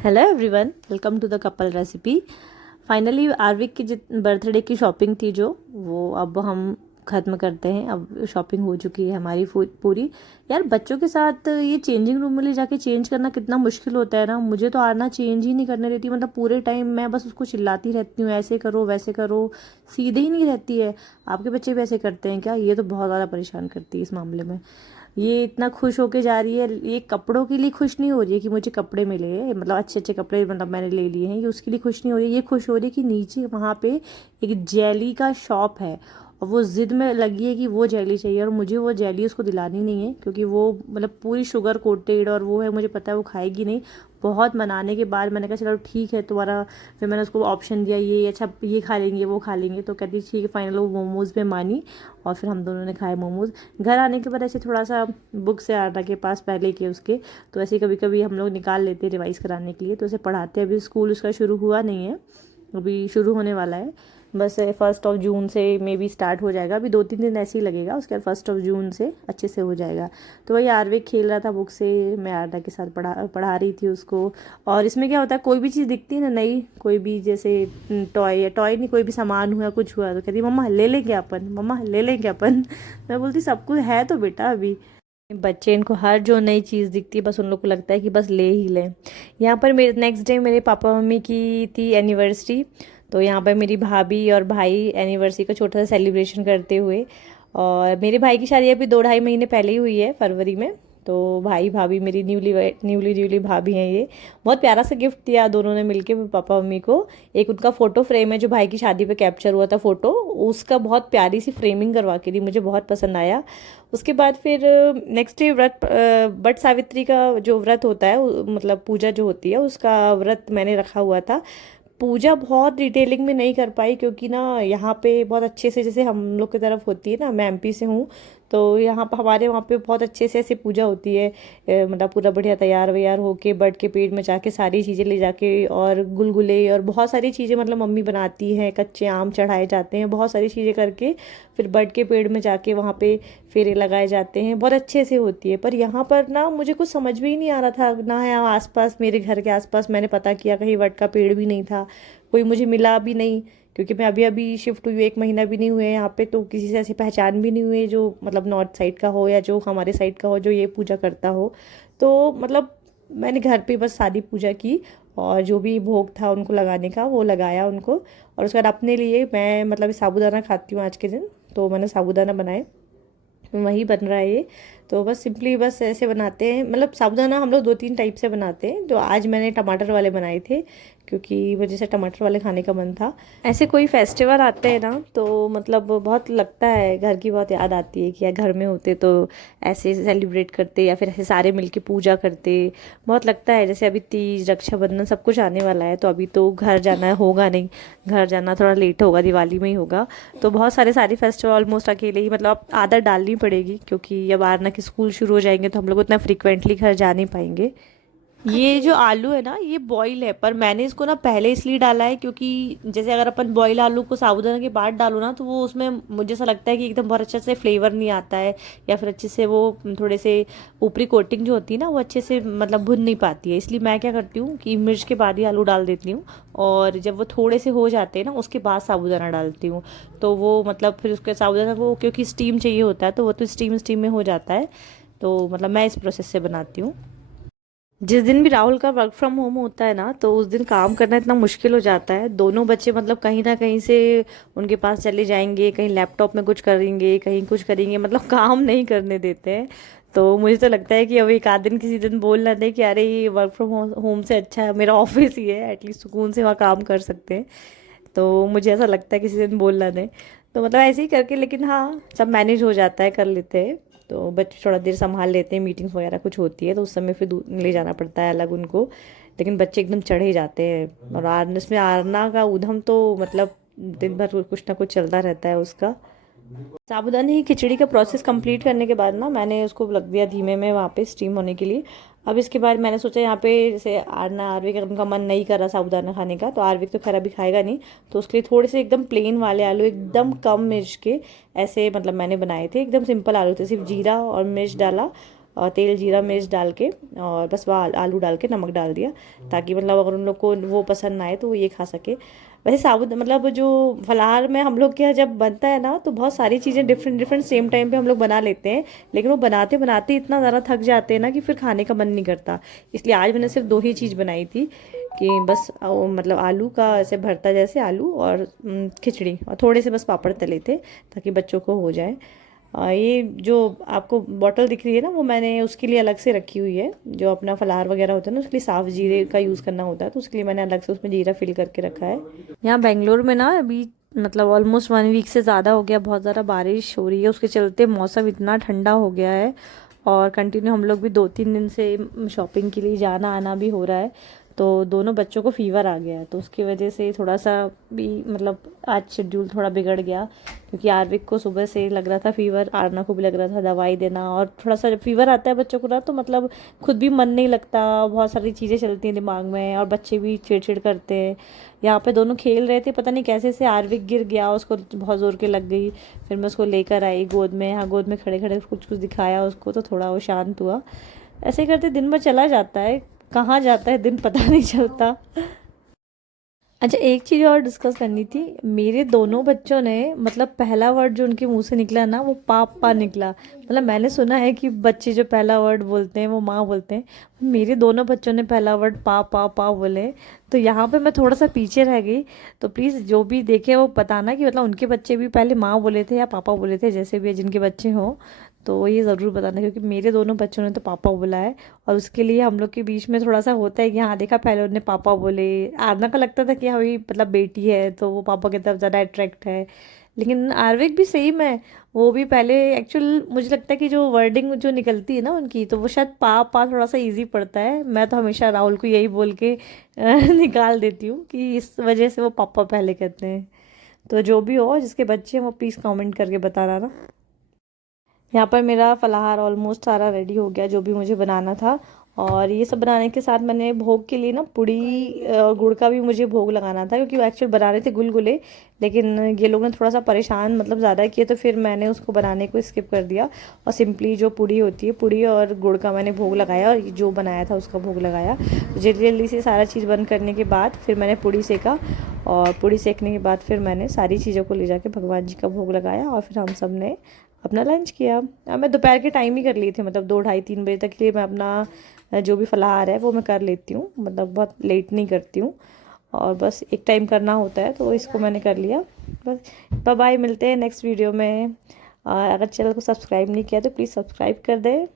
Hello everyone, welcome to the couple recipe. Finally Aarvik की birthday की shopping थी जो वो अब हम ख़त्म करते हैं। अब शॉपिंग हो चुकी है हमारी पूरी। यार बच्चों के साथ ये चेंजिंग रूम में ले जाके चेंज करना कितना मुश्किल होता है ना। मुझे तो आरना चेंज ही नहीं करने देती, मतलब पूरे टाइम मैं बस उसको चिल्लाती रहती हूँ, ऐसे करो वैसे करो, सीधे ही नहीं रहती है। आपके बच्चे भी ऐसे करते हैं क्या? ये तो बहुत ज़्यादा परेशान करती है इस मामले में। ये इतना खुश होके जा रही है, ये कपड़ों के लिए खुश नहीं हो रही है कि मुझे कपड़े मिले हैं, मतलब अच्छे अच्छे कपड़े मतलब मैंने ले लिए हैं, ये उसके लिए खुश नहीं हो रही है। ये खुश हो रही है कि नीचे वहाँ पे एक जेली का शॉप है और वो ज़िद में लगी है कि वो जेली चाहिए, और मुझे वो जेली उसको दिलानी नहीं है क्योंकि वो मतलब पूरी शुगर कोटेड और वो है, मुझे पता है वो खाएगी नहीं। बहुत मनाने के बाद मैंने कहा चलो ठीक है तुम्हारा। फिर मैंने उसको ऑप्शन दिया, ये अच्छा ये खा लेंगे वो खा लेंगे, तो कहती ठीक है फाइनल वो मोमोज़ में मानी। और फिर हम दोनों ने खाए मोमोज़। घर आने के बाद ऐसे थोड़ा सा बुक से आरना के पास पहले के उसके, तो ऐसे कभी कभी हम लोग निकाल लेते हैं रिवाइज़ कराने के लिए, तो ऐसे पढ़ाते हैं। अभी स्कूल उसका शुरू हुआ नहीं है, अभी शुरू होने वाला है। बस 1 जून से मे बी स्टार्ट हो जाएगा। अभी 2-3 दिन ऐसे ही लगेगा, उसके बाद 1 जून से अच्छे से हो जाएगा। तो वही आरविक खेल रहा था बुक से, मैं आरना के साथ पढ़ा रही थी उसको। और इसमें क्या होता है, कोई भी चीज़ दिखती है ना नई, कोई भी जैसे टॉय या टॉय नहीं, कोई भी सामान हुआ कुछ हुआ तो कहती मम्मा ले लेंगे अपन, मम्मा ले लेंगे अपन। मैं बोलती सब कुछ है तो बेटा अभी। बच्चे इनको हर जो नई चीज़ दिखती है बस उन लोग को लगता है कि बस ले ही लें। यहाँ पर मेरे नेक्स्ट डे मेरे पापा मम्मी की थी एनिवर्सरी, तो यहाँ पर मेरी भाभी और भाई एनिवर्सरी का छोटा सा सेलिब्रेशन करते हुए। और मेरे भाई की शादी अभी 2-2.5 महीने पहले ही हुई है, फरवरी में। तो भाई भाभी मेरी न्यूली न्यूली न्यूली भाभी हैं ये। बहुत प्यारा सा गिफ्ट दिया दोनों ने मिलके पापा मम्मी को। एक उनका फ़ोटो फ्रेम है जो भाई की शादी पे कैप्चर हुआ था फ़ोटो, उसका बहुत प्यारी सी फ्रेमिंग करवा के दी, मुझे बहुत पसंद आया। उसके बाद फिर नेक्स्ट डे व्रत, बट सावित्री का जो व्रत होता है मतलब पूजा जो होती है उसका व्रत मैंने रखा हुआ था। पूजा बहुत डिटेलिंग में नहीं कर पाई क्योंकि ना यहाँ पे बहुत अच्छे से, जैसे हम लोग की तरफ होती है ना, मैं एमपी से हूँ, तो यहाँ पर हमारे वहाँ पे बहुत अच्छे से ऐसे पूजा होती है। मतलब पूरा बढ़िया तैयार वैयार होके बट के पेड़ में जाके सारी चीज़ें ले जाके और गुलगुले और बहुत सारी चीज़ें मतलब मम्मी बनाती हैं, कच्चे आम चढ़ाए जाते हैं, बहुत सारी चीज़ें करके फिर बट के पेड़ में जाके वहाँ पे फेरे लगाए जाते हैं, बहुत अच्छे से होती है। पर यहाँ पर ना मुझे कुछ समझ में ही नहीं आ रहा था ना, यहाँ आसपास मेरे घर के आसपास मैंने पता किया कहीं वट का पेड़ भी नहीं था, कोई मुझे मिला भी नहीं। क्योंकि मैं अभी अभी शिफ्ट हुई हूँ, 1 महीना भी नहीं हुए यहाँ पे, तो किसी से ऐसी पहचान भी नहीं हुई है जो मतलब नॉर्थ साइड का हो या जो हमारे साइड का हो जो ये पूजा करता हो। तो मतलब मैंने घर पे बस सादी पूजा की और जो भी भोग था उनको लगाने का वो लगाया उनको। और उसके बाद अपने लिए मैं मतलब साबूदाना खाती हूँ आज के दिन, तो मैंने साबूदाना बनाए, वही बन रहा है ये। तो बस सिंपली बस ऐसे बनाते हैं, मतलब साबूदाना हम लोग 2-3 टाइप से बनाते हैं। तो आज मैंने टमाटर वाले बनाए थे क्योंकि मुझे से टमाटर वाले खाने का मन था। ऐसे कोई फेस्टिवल आते हैं ना तो मतलब बहुत लगता है, घर की बहुत याद आती है कि यार घर में होते तो ऐसे सेलिब्रेट करते या फिर ऐसे सारे मिलके पूजा करते। बहुत लगता है, जैसे अभी तीज रक्षाबंधन सब कुछ आने वाला है, तो अभी तो घर जाना होगा नहीं, घर जाना थोड़ा लेट होगा, दिवाली में ही होगा। तो बहुत सारे फेस्टिवल ऑलमोस्ट अकेले ही, मतलब अब आदत डालनी पड़ेगी क्योंकि अब आरना के स्कूल शुरू हो जाएंगे तो हम लोग उतना फ्रिक्वेंटली घर जा नहीं पाएंगे। ये जो आलू है ना ये बॉईल है, पर मैंने इसको ना पहले इसलिए डाला है क्योंकि जैसे अगर अपन बॉईल आलू को साबूदाना के बाद डालो ना तो वो उसमें मुझे ऐसा लगता है कि एकदम बहुत अच्छे से फ्लेवर नहीं आता है, या फिर अच्छे से वो थोड़े से ऊपरी कोटिंग जो होती है ना वो अच्छे से मतलब भुन नहीं पाती है। इसलिए मैं क्या करती हूँ कि मिर्च के बाद ही आलू डाल देती हूँ, और जब वो थोड़े से हो जाते हैं ना उसके बाद साबूदाना डालती हूँ। तो वो मतलब फिर उसके साबूदाना को क्योंकि स्टीम चाहिए होता है तो वो तो स्टीम में हो जाता है। तो मतलब मैं इस प्रोसेस से बनाती हूँ। जिस दिन भी राहुल का वर्क फ्रॉम होम होता है ना तो उस दिन काम करना इतना मुश्किल हो जाता है। दोनों बच्चे मतलब कहीं ना कहीं से उनके पास चले जाएंगे, कहीं लैपटॉप में कुछ करेंगे कहीं कुछ करेंगे, मतलब काम नहीं करने देते हैं। तो मुझे तो लगता है कि अब एक आध दिन किसी दिन बोल ना दे कि अरे ये वर्क फ्रॉम होम से अच्छा है मेरा ऑफिस ही है, एटलीस्ट सुकून से वहाँ काम कर सकते हैं। तो मुझे ऐसा लगता है किसी दिन बोल ना दें। तो मतलब ऐसे ही करके, लेकिन हाँ सब मैनेज हो जाता है, कर लेते हैं। तो बच्चे थोड़ा देर संभाल लेते हैं, मीटिंग्स वगैरह कुछ होती है तो उस समय फिर ले जाना पड़ता है अलग उनको। लेकिन बच्चे एकदम चढ़े ही जाते हैं, और इसमें आरना का उधम तो मतलब दिन भर कुछ ना कुछ चलता रहता है उसका। साबूदाने की खिचड़ी का प्रोसेस कंप्लीट करने के बाद ना मैंने उसको रख दिया धीमे में वहाँ पे स्टीम होने के लिए। अब इसके बाद मैंने सोचा यहाँ पे जैसे आरना आरविक का उनका मन नहीं कर रहा साबूदाना खाने का, तो आरविक तो खैर अभी खाएगा नहीं, तो उसके लिए थोड़े से एकदम प्लेन वाले आलू एकदम कम मिर्च के ऐसे मतलब मैंने बनाए थे, एकदम सिंपल आलू थे, सिर्फ जीरा और मिर्च डाला तेल जीरा मिर्च डाल के और बस वह आलू डाल के नमक डाल दिया, ताकि मतलब अगर उन लोग को वो पसंद ना आए तो वो ये खा सके। वैसे साबुत मतलब जो फलाहार में हम लोग के यहाँ जब बनता है ना, तो बहुत सारी चीज़ें डिफरेंट डिफरेंट सेम टाइम पे हम लोग बना लेते हैं, लेकिन वो बनाते बनाते इतना ज़्यादा थक जाते हैं ना कि फिर खाने का मन नहीं करता। इसलिए आज मैंने सिर्फ 2 ही चीज़ बनाई थी कि बस मतलब आलू का ऐसे भरता जैसे आलू और खिचड़ी, और थोड़े से बस पापड़ तले थे ताकि बच्चों को हो जाए। ये जो आपको बॉटल दिख रही है ना, वो मैंने उसके लिए अलग से रखी हुई है। जो अपना फलाहार वगैरह होता है ना, उसके लिए साफ़ जीरे का यूज़ करना होता है, तो उसके लिए मैंने अलग से उसमें जीरा फिल करके रखा है। यहाँ बेंगलोर में ना अभी मतलब ऑलमोस्ट 1 वीक से ज़्यादा हो गया, बहुत ज़्यादा बारिश हो रही है, उसके चलते मौसम इतना ठंडा हो गया है, और कंटिन्यू हम लोग भी 2-3 दिन से शॉपिंग के लिए जाना आना भी हो रहा है। तो दोनों बच्चों को फ़ीवर आ गया है, तो उसकी वजह से थोड़ा सा भी मतलब आज शेड्यूल थोड़ा बिगड़ गया, क्योंकि आर्विक को सुबह से लग रहा था फ़ीवर, आरना को भी लग रहा था, दवाई देना, और थोड़ा सा जब फीवर आता है बच्चों को ना, तो मतलब खुद भी मन नहीं लगता, बहुत सारी चीज़ें चलती हैं दिमाग में, और बच्चे भी चिड़चिड़ करते हैं। यहाँ पे दोनों खेल रहे थे, पता नहीं कैसे से आर्विक गिर गया, उसको बहुत ज़ोर के लग गई। फिर मैं उसको लेकर आई गोद में, यहाँ गोद में खड़े खड़े कुछ कुछ दिखाया उसको, तो थोड़ा वो शांत हुआ। ऐसे करते दिन भर चला जाता है, कहाँ जाता है दिन पता नहीं चलता। अच्छा, एक चीज़ और डिस्कस करनी थी। मेरे दोनों बच्चों ने मतलब पहला वर्ड जो उनके मुंह से निकला ना, वो पापा निकला। मतलब मैंने सुना है कि बच्चे जो पहला वर्ड बोलते हैं वो माँ बोलते हैं, मेरे दोनों बच्चों ने पहला वर्ड पा पा पा बोले। तो यहाँ पे मैं थोड़ा सा पीछे रह गई। तो प्लीज़ जो भी देखे वो बताना कि मतलब उनके बच्चे भी पहले माँ बोले थे या पापा बोले थे, जैसे भी जिनके बच्चे हों, तो ये ज़रूर बताना, क्योंकि मेरे दोनों बच्चों ने तो पापा बोला है। और उसके लिए हम लोग के बीच में थोड़ा सा होता है कि हाँ देखा, पहले उन्होंने पापा बोले। आरना का लगता था कि हाँ भाई मतलब बेटी है तो वो पापा की तरफ ज़्यादा अट्रैक्ट है, लेकिन आर्विक भी सेम है। वो भी पहले एक्चुअल मुझे लगता है कि जो वर्डिंग जो निकलती है ना उनकी, तो वो शायद पा पा थोड़ा सा इजी पड़ता है। मैं तो हमेशा राहुल को यही बोल के निकाल देती हूँ कि इस वजह से वो पापा पहले कहते हैं। तो जो भी हो, जिसके बच्चे हैं वो प्लीज़ कमेंट करके बताना ना। यहाँ पर मेरा फलाहार ऑलमोस्ट सारा रेडी हो गया, जो भी मुझे बनाना था। और ये सब बनाने के साथ मैंने भोग के लिए ना पुड़ी और गुड़ का भी मुझे भोग लगाना था, क्योंकि वो एक्चुअल बना रहे थे गुलगुले, लेकिन ये लोग ने थोड़ा सा परेशान मतलब ज़्यादा किए, तो फिर मैंने उसको बनाने को स्किप कर दिया। और सिंपली जो पुड़ी होती है, पुड़ी और गुड़ का मैंने भोग लगाया, और जो बनाया था उसका भोग लगाया। तो जल्दी जल्दी से सारा चीज़ बंद करने के बाद फिर मैंने पुड़ी सेका, और पुड़ी सेकने के बाद फिर मैंने सारी चीज़ों को ले जाके भगवान जी का भोग लगाया, और फिर हम सब ने अपना लंच किया। मैं दोपहर के टाइम ही कर ली थी, मतलब 2 ढाई 3 बजे तक के लिए मैं अपना जो भी फलाहार है वो मैं कर लेती हूँ, मतलब बहुत लेट नहीं करती हूँ। और बस एक टाइम करना होता है, तो इसको मैंने कर लिया। बस बाय बाय, मिलते हैं नेक्स्ट वीडियो में। अगर चैनल को सब्सक्राइब नहीं किया तो प्लीज़ सब्सक्राइब कर दें।